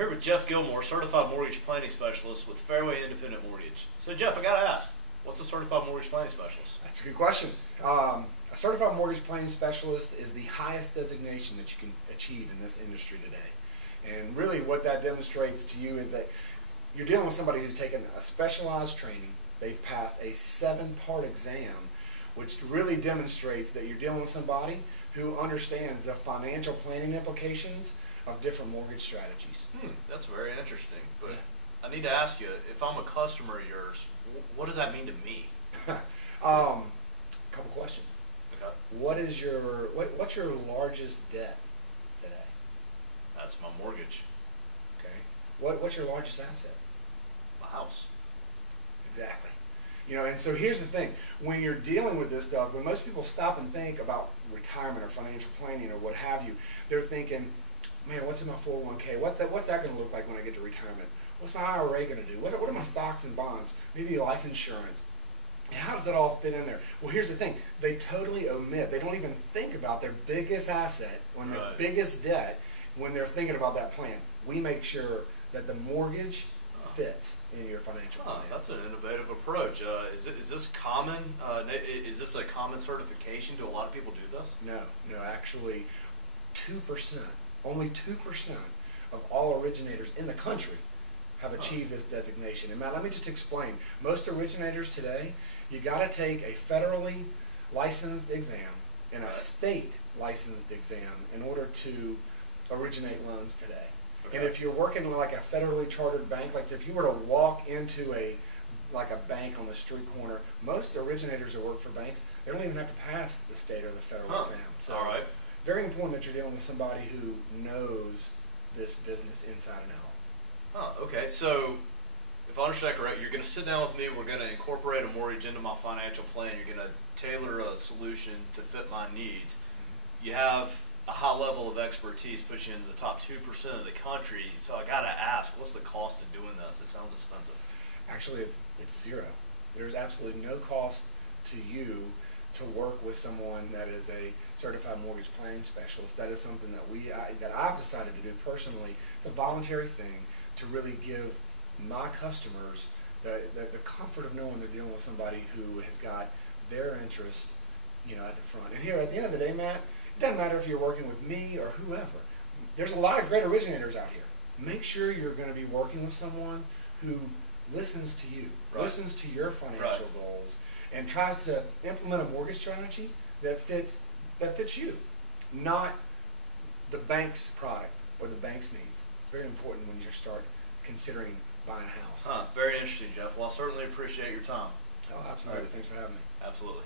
here with Jeff Gilmore, Certified Mortgage Planning Specialist with Fairway Independent Mortgage. So Jeff, I got to ask, what's a Certified Mortgage Planning Specialist? That's a good question. A Certified Mortgage Planning Specialist is the highest designation that you can achieve in this industry today. And really what that demonstrates to you is that you're dealing with somebody who's taken a specialized training. They've passed a 7-part exam, which really demonstrates that you're dealing with somebody who understands the financial planning implications of different mortgage strategies. That's very interesting. But I need to ask you, if I'm a customer of yours, what does that mean to me? A couple questions. Okay. What's your largest debt today? That's my mortgage. Okay. What's your largest asset? My house. Exactly. You know, and so here's the thing. When you're dealing with this stuff, when most people stop and think about retirement or financial planning or what have you, they're thinking, man, what's in my 401k? What's that going to look like when I get to retirement? What's my IRA going to do? What are my stocks and bonds? Maybe life insurance. And how does that all fit in there? Well, here's the thing. They totally omit. They don't even think about their biggest asset or their biggest debt when they're thinking about that plan. We make sure that the mortgage fits in your financial plan. That's an innovative approach. Is this common? Is this a common certification? Do a lot of people do this? No, actually 2%, only 2% of all originators in the country have achieved this designation. And Matt, let me just explain. Most originators today, you got to take a federally licensed exam and a state licensed exam in order to originate loans today. Okay. And if you're working like a federally chartered bank, like if you were to walk into a bank on the street corner, most originators that work for banks, they don't even have to pass the state or the federal exam. So very important that you're dealing with somebody who knows this business inside and out. Okay. So if I understand correct, you're going to sit down with me, we're going to incorporate a mortgage into my financial plan, you're going to tailor a solution to fit my needs. You have a high level of expertise, puts you into the top 2% of the country. So I got to ask, what's the cost of doing this? It sounds expensive. Actually, it's zero. There's absolutely no cost to you to work with someone that is a certified mortgage planning specialist. That is something that I've decided to do personally. It's a voluntary thing to really give my customers the comfort of knowing they're dealing with somebody who has got their interest, at the front. And here, at the end of the day, Matt, it doesn't matter if you're working with me or whoever. There's a lot of great originators out here. Make sure you're going to be working with someone who listens to you, listens to your financial goals, and tries to implement a mortgage strategy that fits you, not the bank's product or the bank's needs. Very important when you start considering buying a house. Very interesting, Jeff. Well, I certainly appreciate your time. Oh, absolutely. Thanks for having me. Absolutely.